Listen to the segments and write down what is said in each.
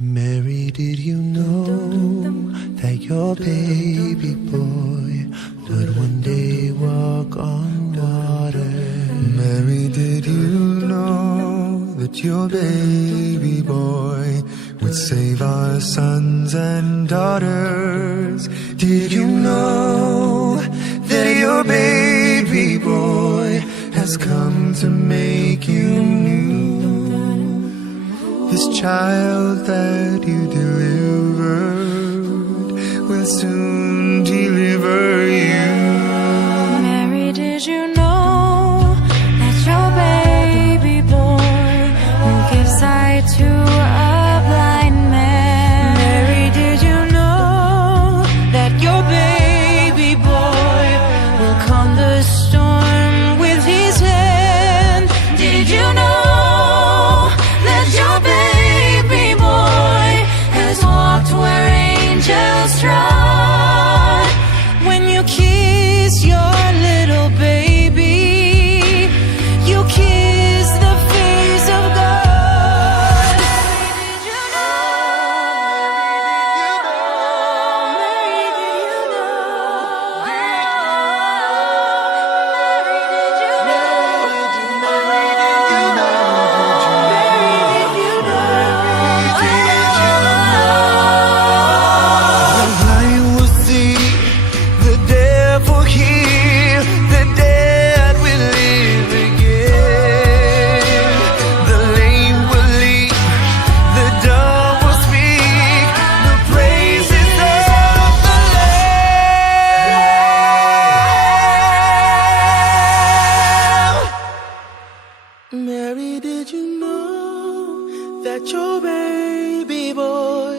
Mary, did you know that your baby boy would one day walk on water? Mary, did you know that your baby boy would save our sons and daughters? Did you know that your baby boy has come to make you new? This child that you delivered will soon deliver you. Mary, did you know that your baby boy will give sight to a blind man? Mary, did you know that your baby boy will calm the storm with his hand? Did you know that your baby boy has walked where angels trod? When you kiss your little baby, you kiss the face of God. Did you know? Mary, did you know? Mary, did you know? Mary, did you The blind will see, the deaf will hear, the dead will live again. The lame will leap, the dumb will speak, the praises of the Lamb. Mary, did you know that your baby boy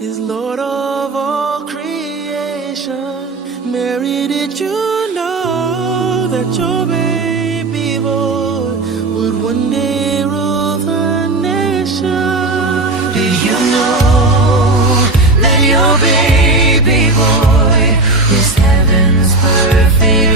is Lord of all creation? Mary, did you know that your baby boy would one day rule the nation? Did you know that your baby boy is heaven's perfect